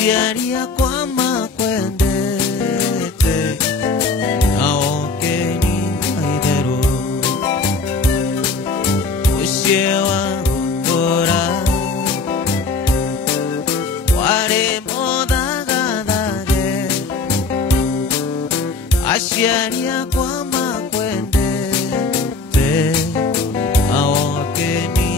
Ashiaria kwa makwendete aoke ni maidero Ushewa ora Ware moda gadage Ashiaria kwa makwendete aoke ni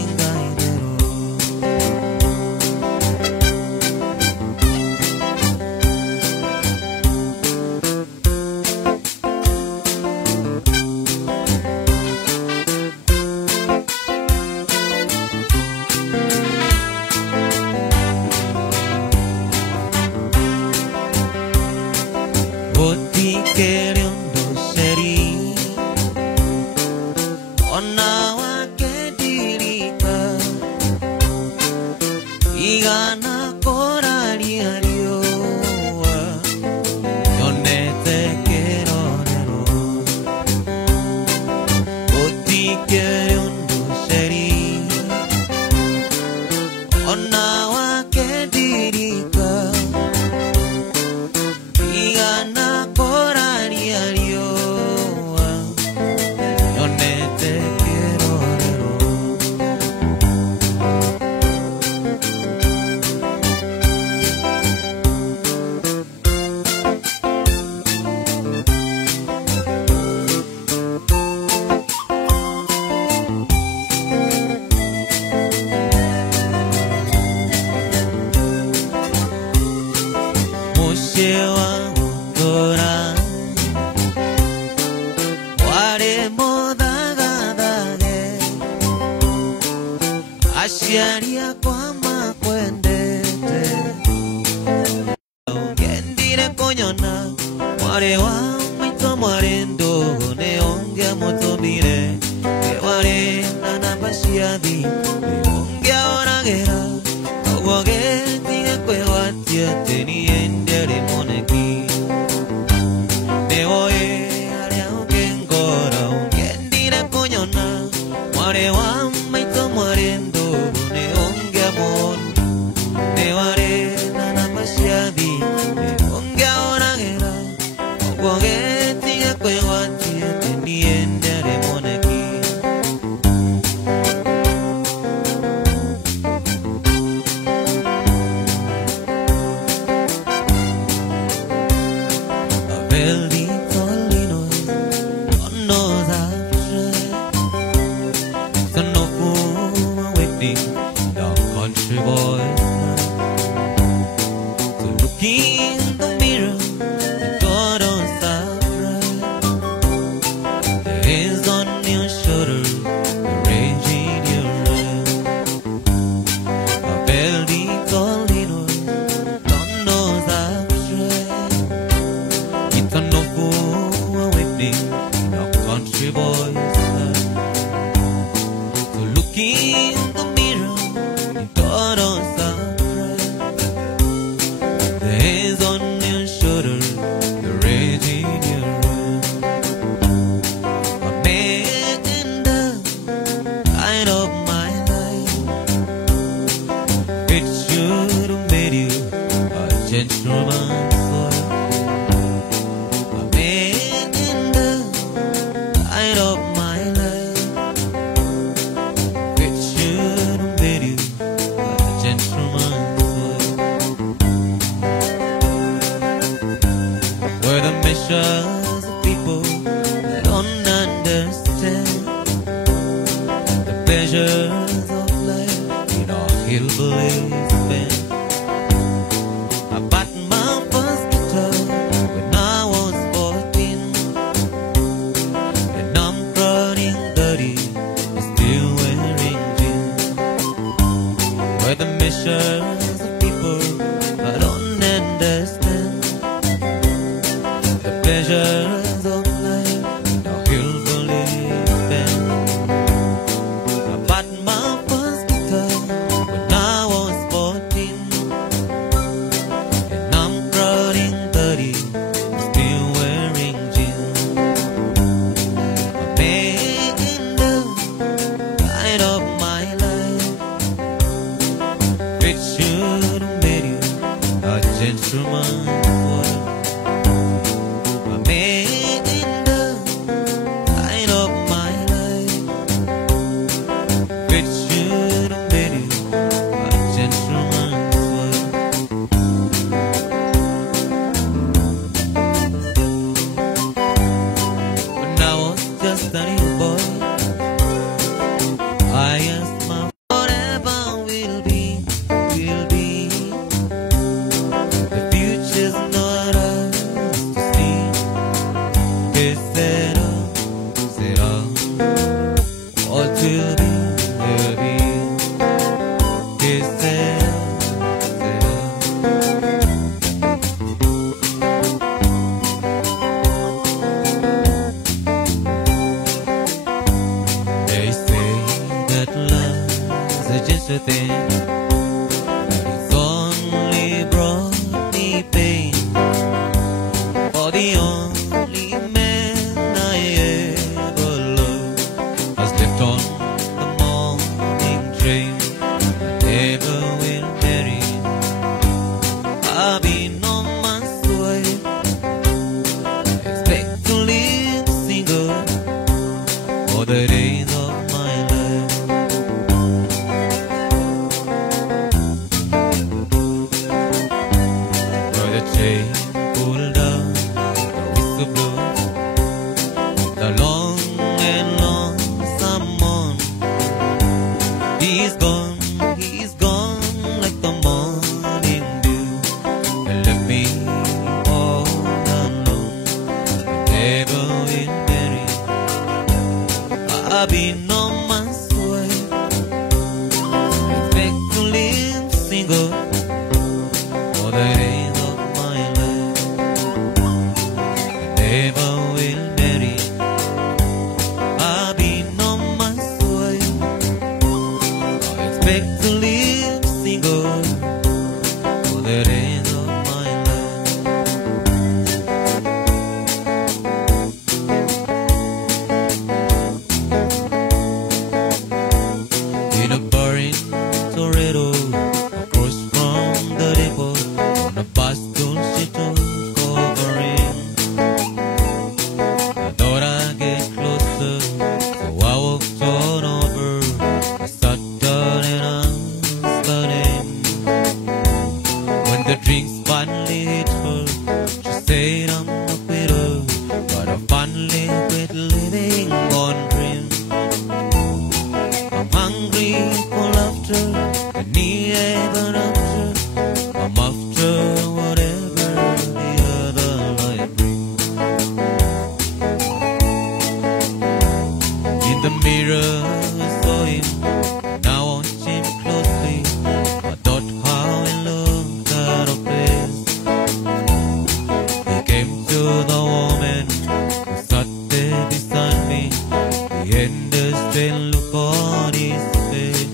Ashiaria kwa makwendete Gendire konyona Mware wa mwito mwarendo Ne ongea moto mire Ware nana bashiadi Ongea oragera Ogwageti kwe watia Teni endere moneki Neoe aria ongengora Gendire konyona Mware wa mwito mwarendo Country boy, to look in the mirror, God on right. The hands on your shoulder, the rage in your eye. A belly calling on, don't know that right. It's a no fool awakening, a country boy's life. To look in the mirror, God on right. The hands on your shoulder, the rage in your eye. A man in the light of my life. It should have made you a gentleman. A man in the light of my life. It should have made you where the measures of people that don't understand the pleasures of life in our hillbilly band. I bought my first guitar when I was 14, and I'm running dirty, still wearing jeans. Where the measures of people that don't understand the pleasures of life, no hillbilly band. I bought my first guitar when I was 14, and I'm running 30, still wearing jeans. A man in the light of my life, it gentleman's wife. I made in the light of my life, which should have made you a gentleman's wife. When I was just a new boy, I asked my whatever will be, will be. The future's not ours to see. Que será, será. All will be. Que será, será. They say that love's just a thing, but it's only brought me pain. For the only man I ever loved has left on the morning train. I never will marry. I've been on my way. Expect to live single for the days of my life. For the chain pulled down, the whistle blew, the long and lonesome one. He's gone like the morning dew, and left me all alone. I never will marry. I've been on my way. Expect to live single for the days of my life. I never will marry. I've been on my way. Expect to live single for the days of my life. In a bar in Toretto, across from the depot, on a bus she took covering. I thought I'd get closer, so I walked on over. I sat down and I started. When the drinks finally hit her, she said I'm a quitter, but I finally quit living on dreams. I'm hungry for laughter, and need ever after. I'm after whatever the other life brings. In the mirror I saw him, and I watched him closely. I thought how he looked out of place. He came to the woman who sat there beside me. He had a strange look on his face.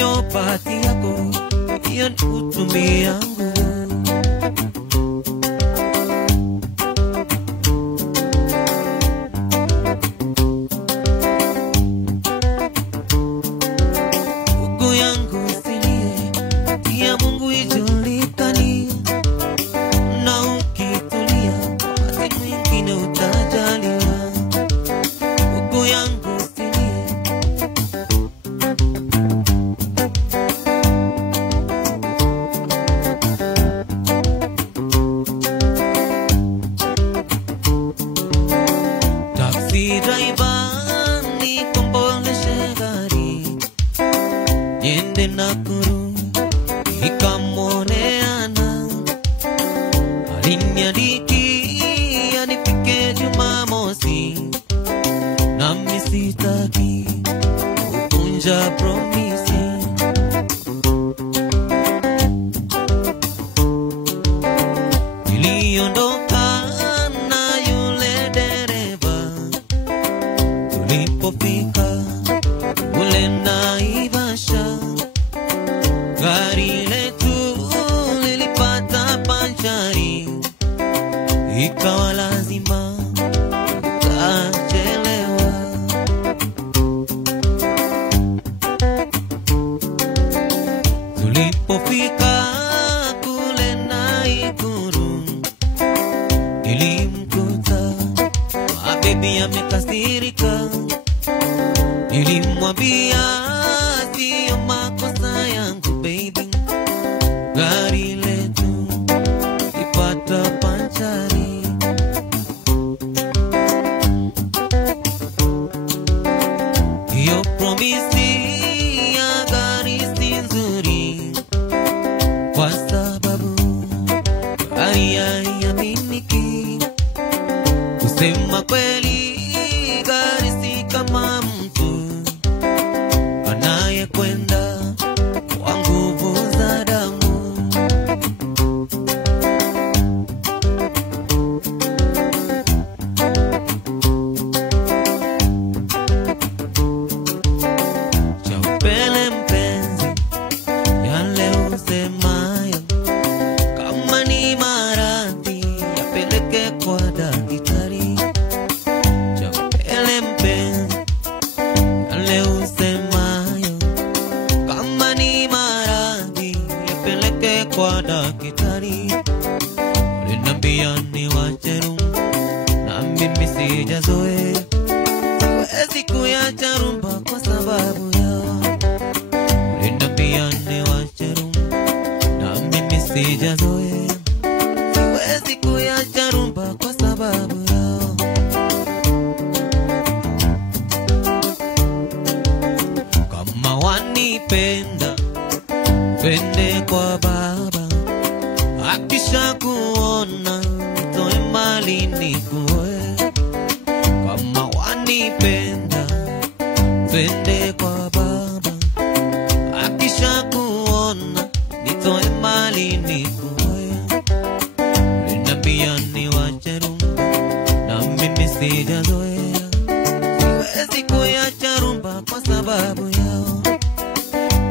hiyo bahati yako, hiyo ni utumi yangu. Huku yangu usilie, tia Mungu ijulikani, na ukitulia wakati mwingine utajaliwa. Huku yangu driver nikomboleshe gari yende Nakuru ikamoneana, aliniandikia nifike Jumamosi, nami sitaki kuvunja promisi. Niliondoka na yule dereva, tulipofika ule Naivasha, gari letu lilipata panchari, ikawa lazima tukachelewa. Tulipofika kule Nakuru, nilimkuta mabebi amekasirika. Nilimwambia siyo makosa yangu baby, gari letu lipata panchari. Hiyo promisi ya gari si nzuri, kwa sababu gari haiaminiki. Kusema kweli, gari si kama mtu anayekwenda kwa nguvu za damu. Chaupele mpenzi, yale usemayo, kama ni maradhi yapeleke kwa daktari. Chaupele mpenzi, yale usemayo, kama ni maradhi yapeleke kwa daktari. Uliniambia niwache rumba, na mimi sijazoea, siwezi kuacha rumba kwa sababu yao. Uliniambia niwache rumba, na mimi sijazoea, siwezi kuacha rumba kwa sababu yao. Kama wanipenda, twende kwa baba, akisha kuona nitoe mali nikuoe. Kama wanipenda, twende kwa baba, akisha kuona nitoe mali nikuoe. Uliniambia niwache rumba, na mimi sijazoea, siwezi kuacha rumba kwa sababu yao.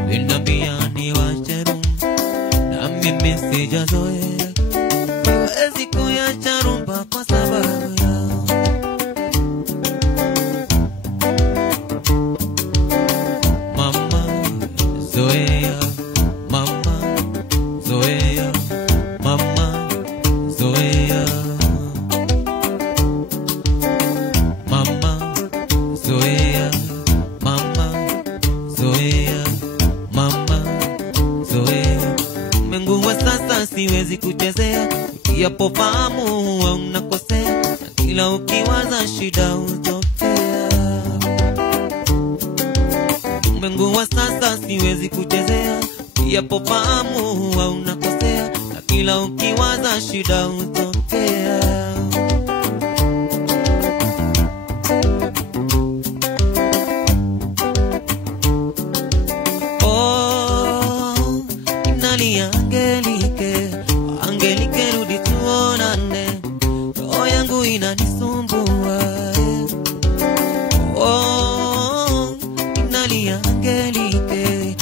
Uliniambia niwache rumba, na mimi sijazoea, siwezi kuacha rumba kwa sababu yao. Mama zoea, mama zoea, mama zoea, mama zoea, mama zoea, mama zoea. Mungu wa sasa siwezi kuchezea, ukiyapofahamu unakosea, na kila ukiwaza shida utokea. Mungu wa sasa siwezi kuchezea, ukiyapofahamu unakosea, na kila ukiwaza shida utokea. Oh, nani Angelike, Angelike rudi tuonane, roho yangu inanisumbua. Oh, nani Angelike,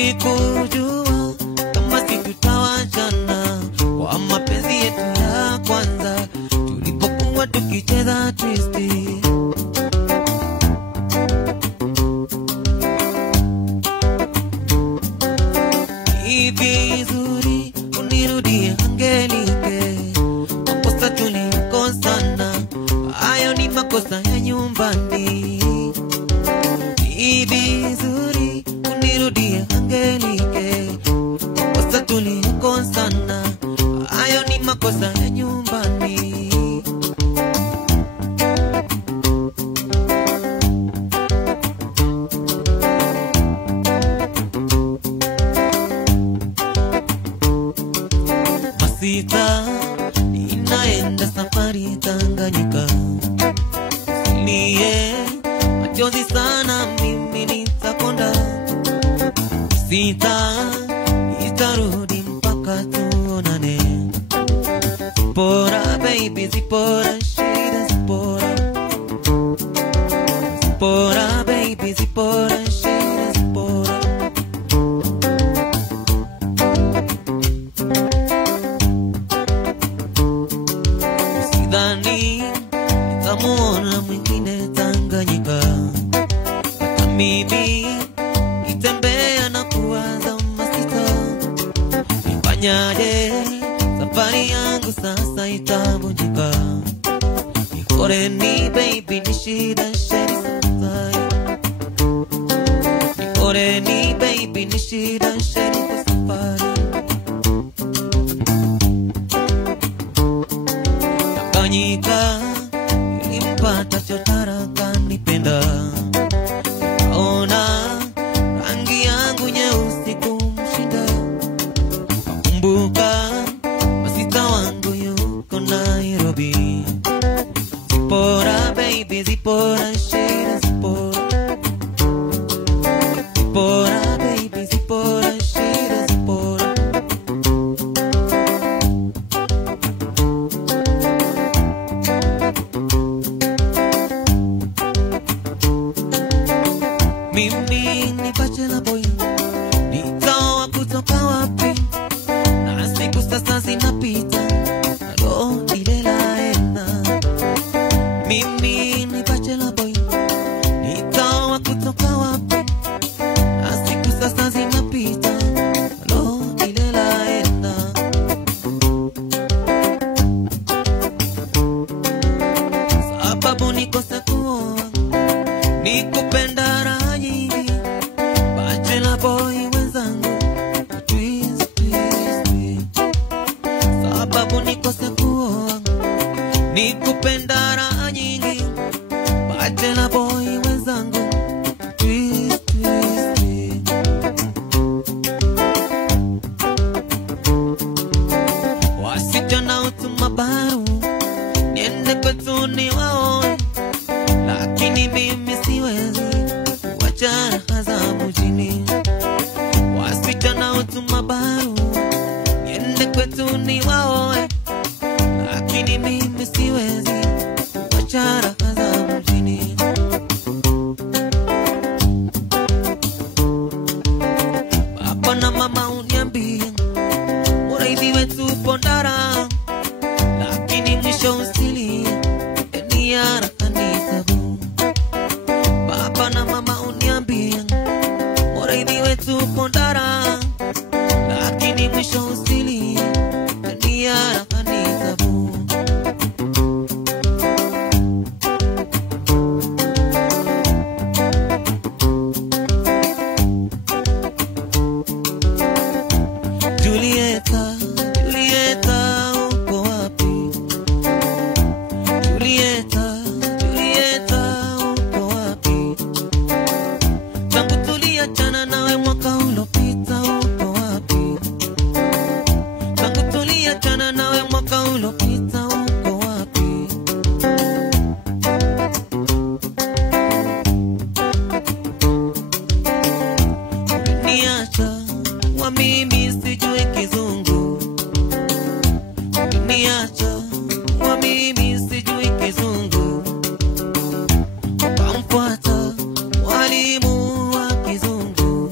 sikujua kama situtawachana kwa mapenzi yetu ya kwanza tulipokuwa tukicheza twisti. Vizuri unirudie Angelike, makosa tulikosana, hayo ni makosa ya nyumbani. Vizuri unirudie Angelike, makosa tulikosana, hayo ni makosa ya nyumbani. Sita, ninaenda safari Tanganyika. Usilie machozi sana, mimi nitakonda. Sita, nitarudi mpaka tuonane. Zipora baby, zipora shida, zipora. Zipora baby, zipora shida, zipora. Sidhani nitamuona mwingine Tanganyika, hata mimi nitembea na kuwaza masita. Nifanyaje, safari yangu sasa itavunjika. Nikoreni baby, ni shida sheri safari. Nikoreni baby, ni shida sheri kwa safari. Tanganyika ilimpata chotara kanipenda, kaona rangi yangu nyeusi kumshinda. Kumbuka masita wangu yuko Nairobi. Zipora baby, zipora shida, zipora. Zipora baby, zipora shida, zipora. Mimi ni bachelor boy, nitaoa kutoka wapi? Na siku sasa zinapita, na roho ile laenda. Mimi ni bachelor boy, nitaoa kutoka wapi? Na siku sasa zinapita, na roho ile laenda. Sababu nikosa kuoa, nikupenda raha nyingi. Bachelor boy wenzangu, twist, twist, twist. Sababu nikose kuoa, nikupenda raha nyingi. Bachelor boy wenzangu, twist, twist, twist. Wasichana utuma baru, niende kwetu niwaoe, lakini mimi siwezi kuacha raha za mjini. Wasichana utuma baru, niende kwetu niwaoe, lakini mimi siwezi kuacha raha za mjini. Baba na mama uniambie, urithi wetu pondara, lakini mwisho usilie, dunia raha ni tabu. Baba na mama uniambie, urithi wetu pondara, lakini mwisho usilie, dunia raha ni tabu. Julieta, Julieta, uko wapi? Julieta, Julieta, uko wapi? Tangu tuliachana nawe mwaka ulopita, uko wapi? Tangu tuliachana nawe mwaka ulopita, uko wapi? Uliniacha wa mimi sijui kizungu. Uliniacha wa mimi sijui kizungu. Ukamfuata walimu wa kizungu.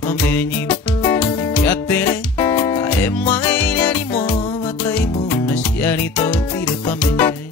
twamenyire Kiatere kae mwageire arimo bataimu na ciari totire twamenyire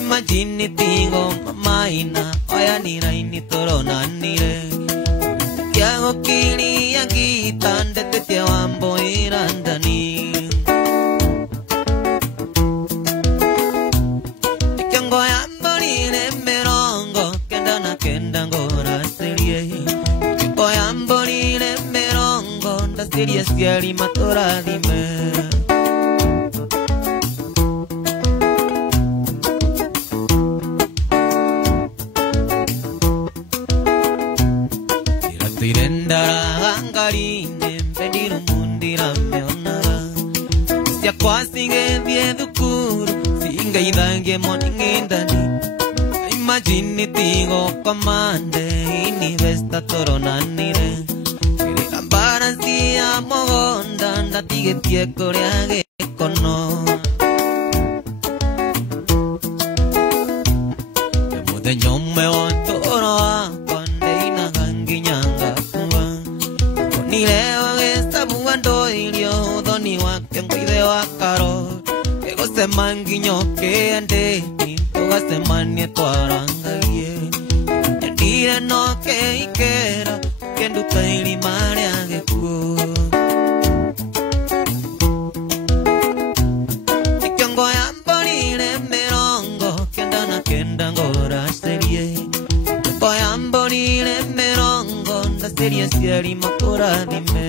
Imagine tingo mamaina oya nira ini toro nanire Kiago kili yangi tande te wambo irandani Ikango yambo nile merongo kenda na kenda ngora serie Ikango yambo nile merongo nda serie siali matora dime Singe viedo curo, singa idange morning indani. Imagine tingo comande, ini vesta toronanire. Kiri ambara siya mogonda, ndatige tie koreage kono. Emude nyome ontoro akwande inagangi nyanga kuwa. Konilewa gesta buwando ilio, doni wake mkwide wakaro. Se manguiño que ande, toda semana tuaranga ye. Yandire no que ikera, que no tairi mare ageku. Ikango yamborire merongo, kendana kendangora serie. Ikango yamborire merongo, nda serie siari makora dime.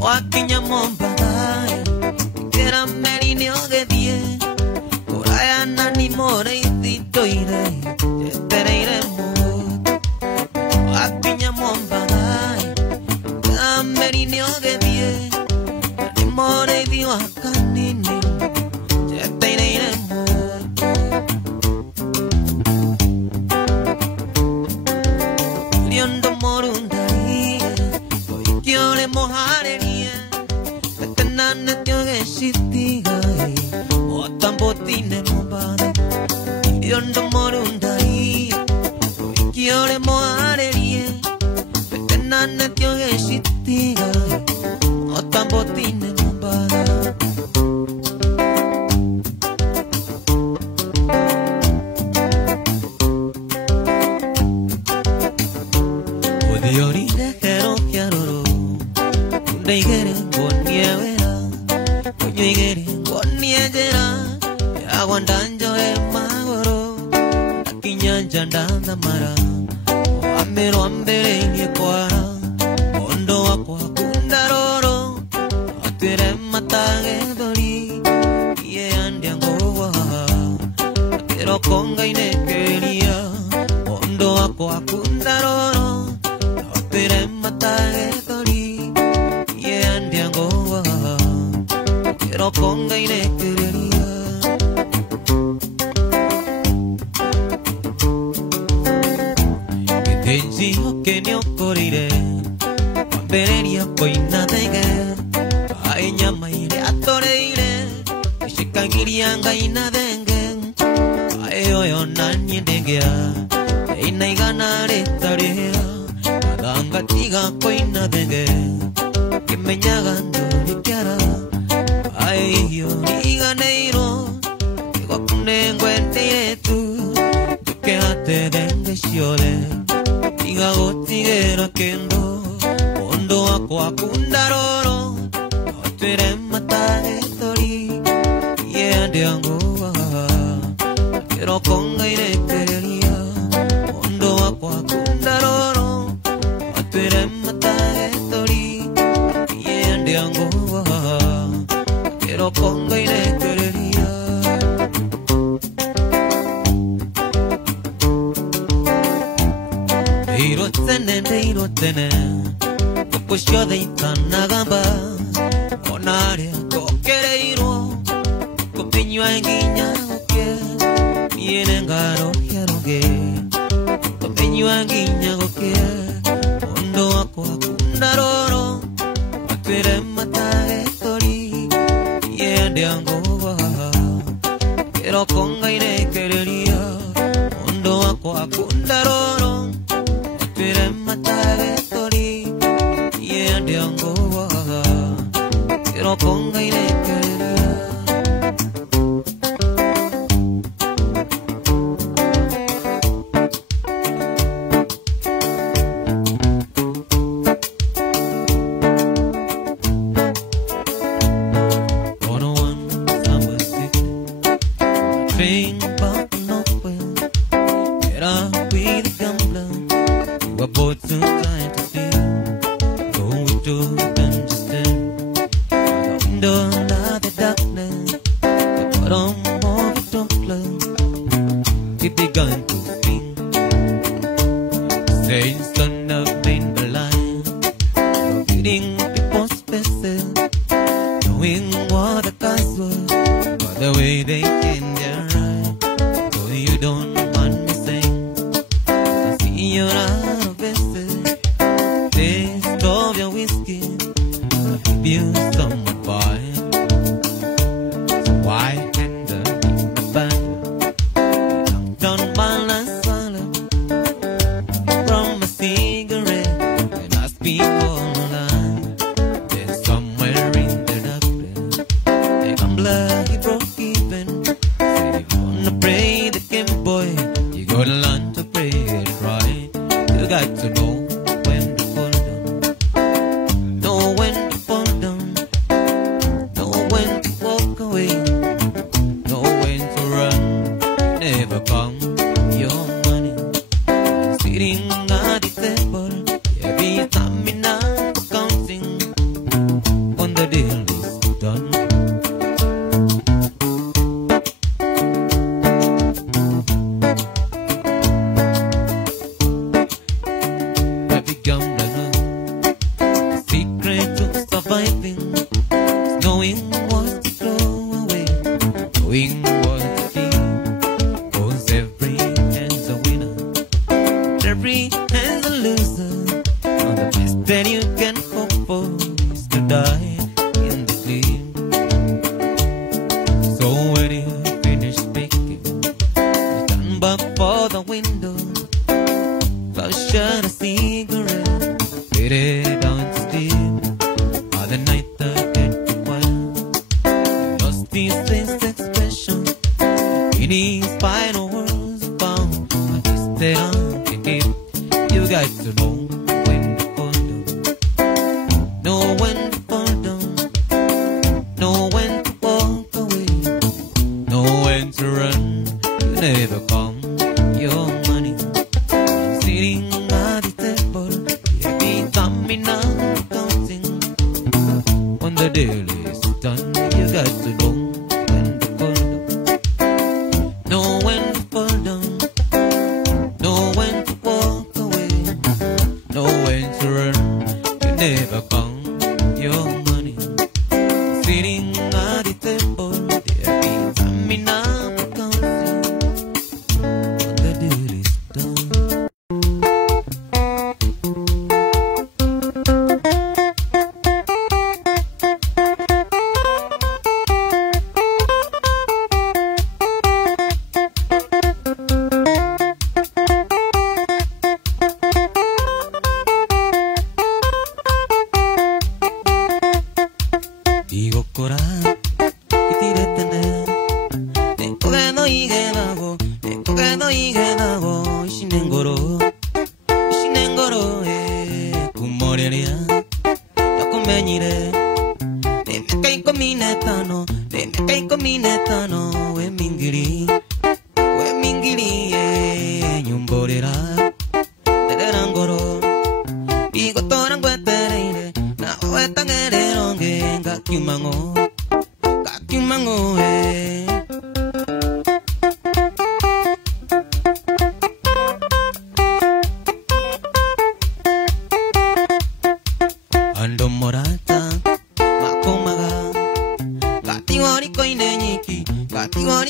Wakinya Mombadai, Kera Merinio de Die, Orayana ni more itoire, Tereire Mo, Wakinya Mombadai, Kera Merinio de Die, ni more di Wakanini, Tereire Mo. Liondo Morundai, Oikiore Mohareria, Tetanane Tioge Shitigai, Otambotine Mobada, Liondo Morundai, Oikiore Mohareria, Tetanane Tioge Shitigai, Otambotine Mobada. Odiorine Hero Kiaroro, Kundaigere Goniewera, Kunyoigere Goniejera, Yawandanjo Magoro, Nakinyanja Ndanda Mara, Amero Ambere Niekwara, Ondo Aqua Kundaroro, Atere Matage Dori, Ye Andiangoa, Pero Conga Inekeria, Ondo Aqua Kundaroro. Tere matae tori, ye andiangoa, quiero conga y le querería. Que te enchijo que ni ocurriré, venería pues nada de ay llama iré a toreire, y se caguirían gaina dengue, ay oyo nani denguea, y na y ganaré tarea. Anga tiga koina dege que me ñagan do kiara ay yo diga neiro que gokune ngwente tu que ate denge shiole diga gotigera kendo ondo akwa kundaroro otere matae tori ye andiangoa quiero conga ire quería ondo akwa kundaroro Tere matae tori, ye andiangoa, quiero conga y le querería. Deiro tene, pues yo de Itanagamba, con área coquereiro, copeño en guiña o que, vienen garo que copeño en guiña o que. Aqua kundaroro, atere matae tori, ye andiangoa, quiero conga y le querería. Ondo aqua kundaroro, atere matae tori, ye andiangoa, quiero conga y le querería. got to know when to fall down, know when to fall down. light in the dream. So when you finish speaking, you turn back for the window, flush out a cigarette, put it down to steam. By the night that get too quiet, you lost his face expression in his final words found. But instead of it, you got to know when to fall down, know when to fall down, know when to walk away, know when to run. You never come your money. I'm sitting at the table, every time me now counting. When the deal is done, you got to know when to fall down, know when to fall down, know when to walk away, know when to run. You never count your money. Sitting at the table, every time me now counting. When the deal is done. Digo coral, y tire tener. Tengo que no ige nago, tengo que no ige nago. Ishinengoro, kumoreria, ya kumenyire. Deme kai kominetano, deme kai kominetano. We mingiri, nyumborera, tererangoro. Digo torangwetereire, na wetangereronge. Kakiumango, Ando morata, makomaga. Katiwari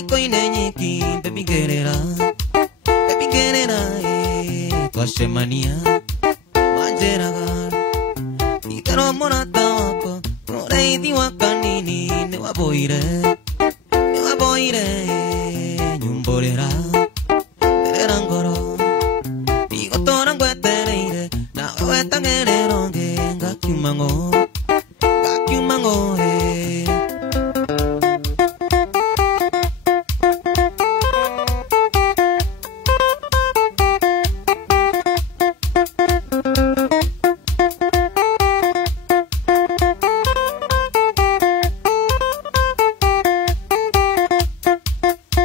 koine nyiki, baby gerera, Twashe mania, manjeraga. Itaro morata wako, Reidi wakanini, ne waboire, nyumborera, tererangoro. Digo torangwetereire, na wetangereronge. Kakiumango,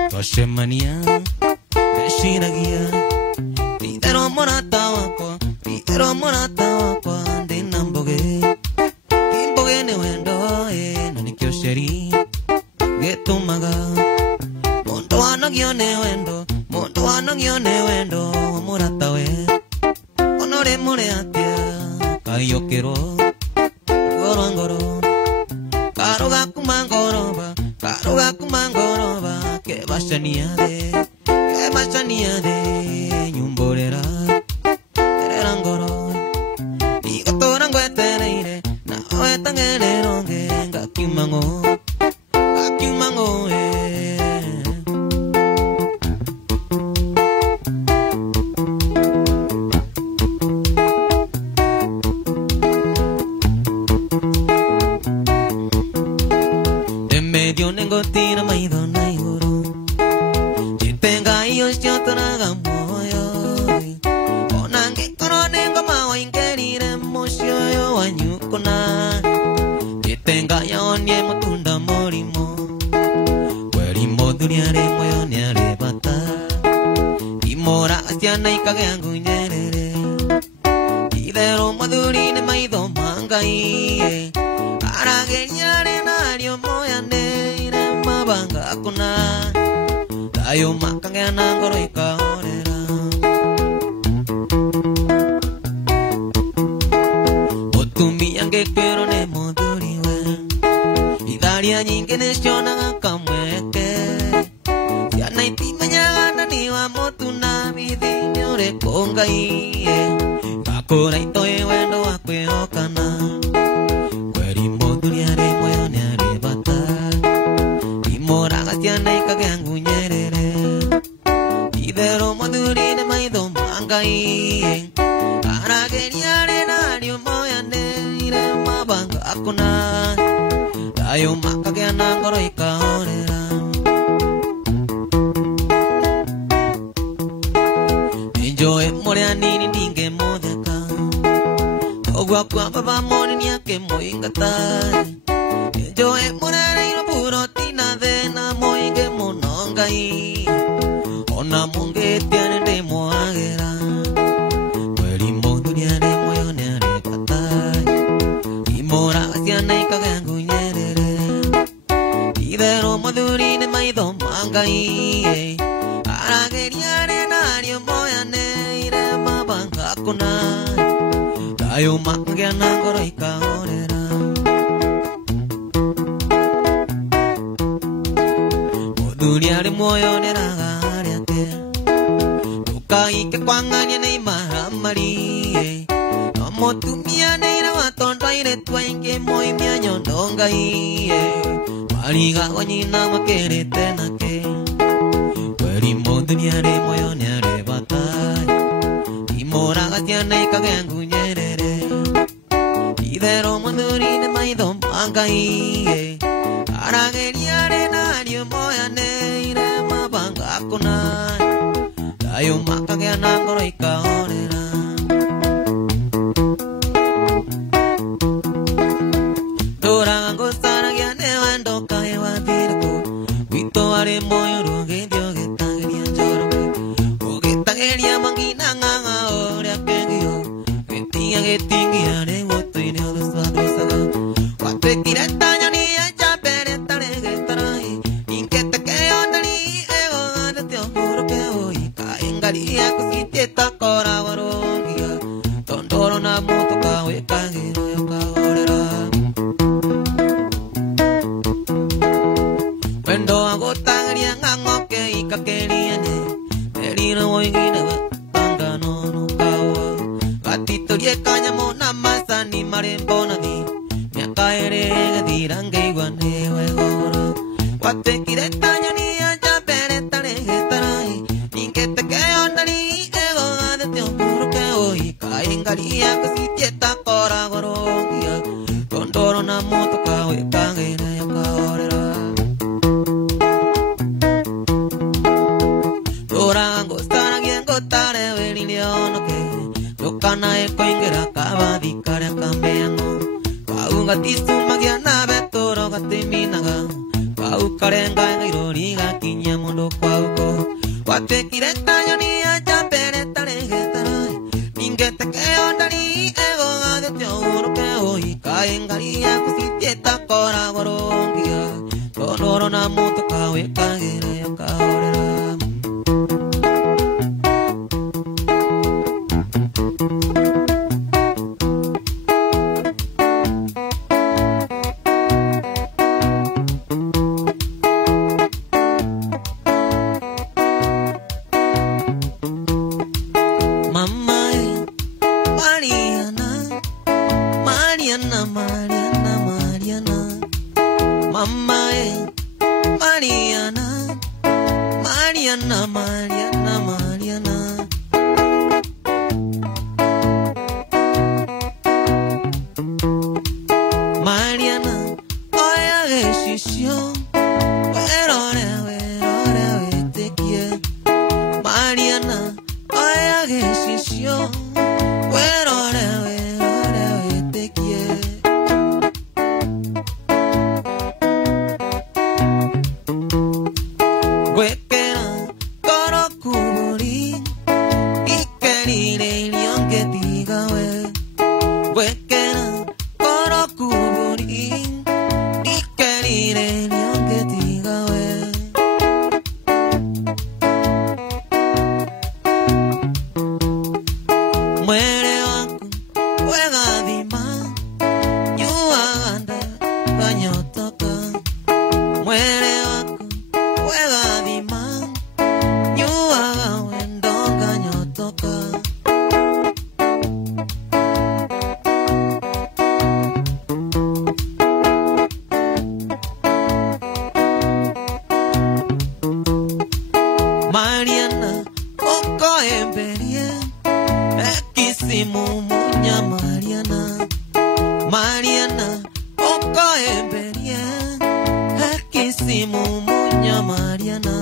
Twashe mania, beshiragia. Ritero morata wako, ndinamboge. Imboge ne wendo, nani kyosheri, getumaga. Mondo wano gione wendo, morata we. Onore more atia, kayokero, gorongoro. Karoga kumangoroba, que bashania de, nyumborera, tererangoro. Digo torangwetereire, na wetangereronge. Kakiumango, medio nengotina maidona iguru. Jitenga iyo shiotonaga moyo. Onange koronengo mawa ingerire mosho yo wanyukona. Jitenga ya onye motunda morimo. Kweli moduriare moyo niare bata. Imora asiana ikage angu nyerere. Idero madurine maido mangai. Arage nyare nario moya neire mabanga akuna. Dayo makange anangoro ikaorera. Otumi yange pero ne moduriwe. Idaria nyinge neshona ngakamweke. Yana itimanyana niwa motuna vidhi nyore kongai. Kakura itoe wendo wakwe okana. Kweri siana ikagangu nyerere idero maduri ne maido mangai anageniare na rio moya ne ire mabanga akuna ayo makagana ngoro ikaorera enjoy moriani ninge modeka ogwa kwa baba moni nyake moingata enjoy morani no puro tina de na moinge monongai ona monge tiane de moagera kweli modunia de moyone de patai imora siana ikagangu nyerere idero maduri ne maido mangai arageriare na rio moyane ire mabanga kuna ayo makagana ngoro ikaorera moduriare moyone ragariate ukai ke kwanganya nei maramari motumia nei na watondo ire twenge moi mianyo ndongai mariga gonyina makerete nake kweri moduriare moyone are batai imora gatiana ikagangu nyerere idero maduri ne maido mangai arageriare na rio moyane ire mabanga kuna ayo makagana ngoro ikaorera dorango saragiane wendo kai wadirko wito are moyo rogedio getageria njoro ogetageria mangina nganga ora kengio getia getingia ne woto ine odosado saga wate tiretaña ni ya peretare getarai inkete que ondani ego adetio juro que hoy caengaria cositieta cora warongia tondoro na moto kawe kagero yo kaorera wendo agotageria ngango ke ikakeria ne erino oigina tangano no kawa gatito ye kaña mona masani marembona di miakaere gadirange iguane wegoro wate kiretaña ni ya peretare getarai inkete que ondani ego adetio juro que hoy caengaria cositieta cora warongia tondoro na moto kawe kagero yo kaorera dorango saragiengo tare veliliono que tokana ekoingera kabadikare kambeango kauga tisumagiana betoro gatiminaga kau karenga ngairori gakinya mondo kwauko wate kiretaña ni ya peretare getarai ningete que ondani ego adetio juro que hoy caengaria cositieta cora warongia tondoro na moto kawe kagero yo kaorera simu munya Mariana.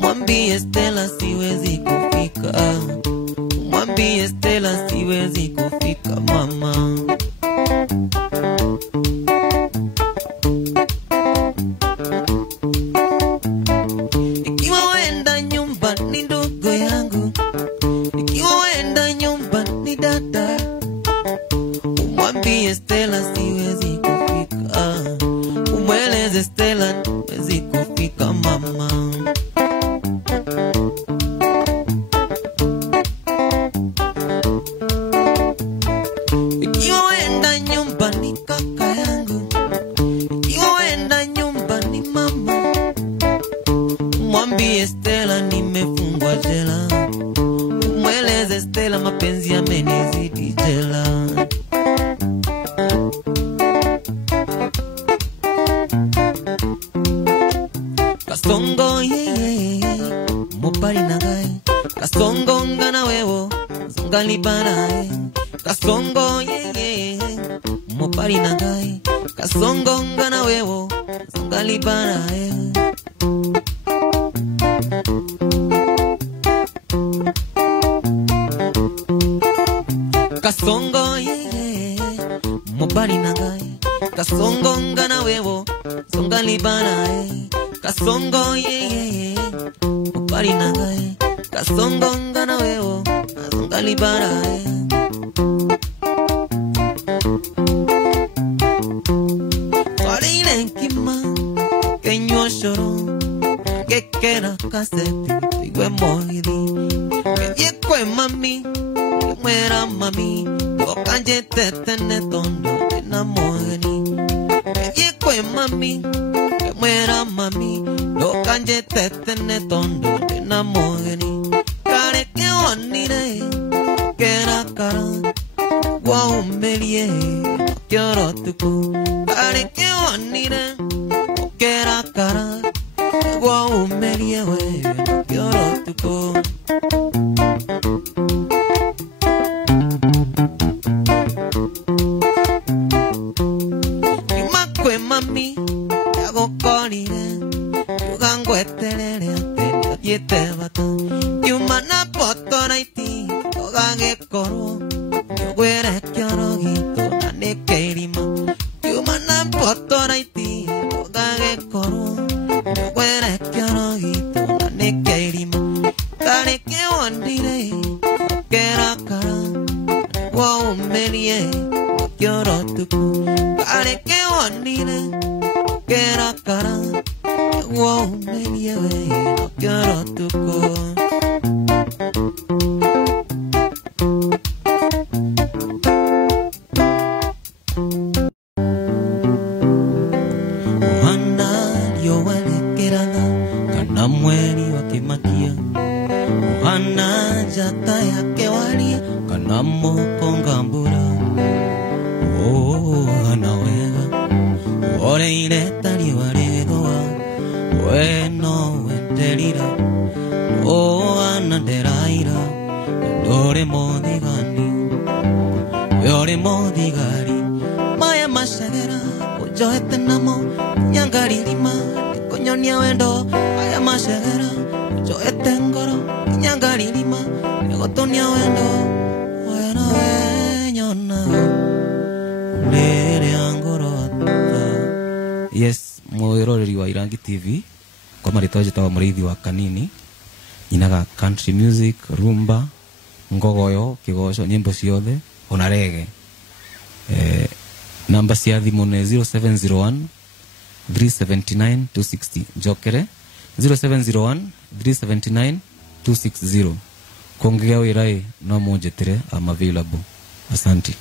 Mwambie Stella siwezi kufika, Mwambie Stella siwezi kufika mama. Ikiwa waenda nyumba ni ndugu yangu, ikiwa waenda nyumba ni dada, mwambie Stella siwezi kufika. Umweleze Stella siwezi kufika mama. Ikiwa waenda nyumba ni kaka yangu, ikiwa waenda nyumba ni mama, mwambie Stella nimefungwa jela. Umweleze Stella mapenzi yamenizidi jela. Kasongo mopari nagai, kasongo ngana wewo zongali banae. Kasongo mopari nagai, kasongo ngana wewo zongali banae. Kasongo mopari nagai, kasongo ngana wewo zongali banae. Kasongo mopari nagai, kasongo ngana wewo zongali banae. Farine kima kenyo shoro kekera kaseti iwe moidi yekwe mami mwera mami okanje tetene tondo na moeni yekwe mami mwera mami okanje tetene tondo na moeni kare ke onire kera kara wa umelie quiero tu kare ke onire kera kara wa umelie we quiero tu. Imakwe mami yago konire yugango eterere ate yete bata yumana potoraiti ogage koro yogwere kyoro gito nane kerima yumana potoraiti ogage koro yogwere kyoro gito nane kerima kare ke ondire kera kara wa umelie quiero tu kare ke ondire kera kara wa umelie quiero tu. Mweri wa kimakia Ohana jata ya kewaria kana moko ngambura. Ohana wega ore iretari waregoa weno wenderira. Ohana deraira dore modigani yore modigari maya mashagera ojoete namo nyangari lima konyonia wendo aya mashagera yo etengoro nyangari lima negotonia wendo wena wenyona lere angorota. Yes, mwiroreri wa Irangi TV kwa maritoje tawa murithi wa kanini nyinaga country music, rumba, ngogoyo, kigoco, nyimbo ciothe ona rege. Namba cia thimu ne 0701 379 260 jokere 0701 379 260. Kongea wirai no monjetire am available. Asante.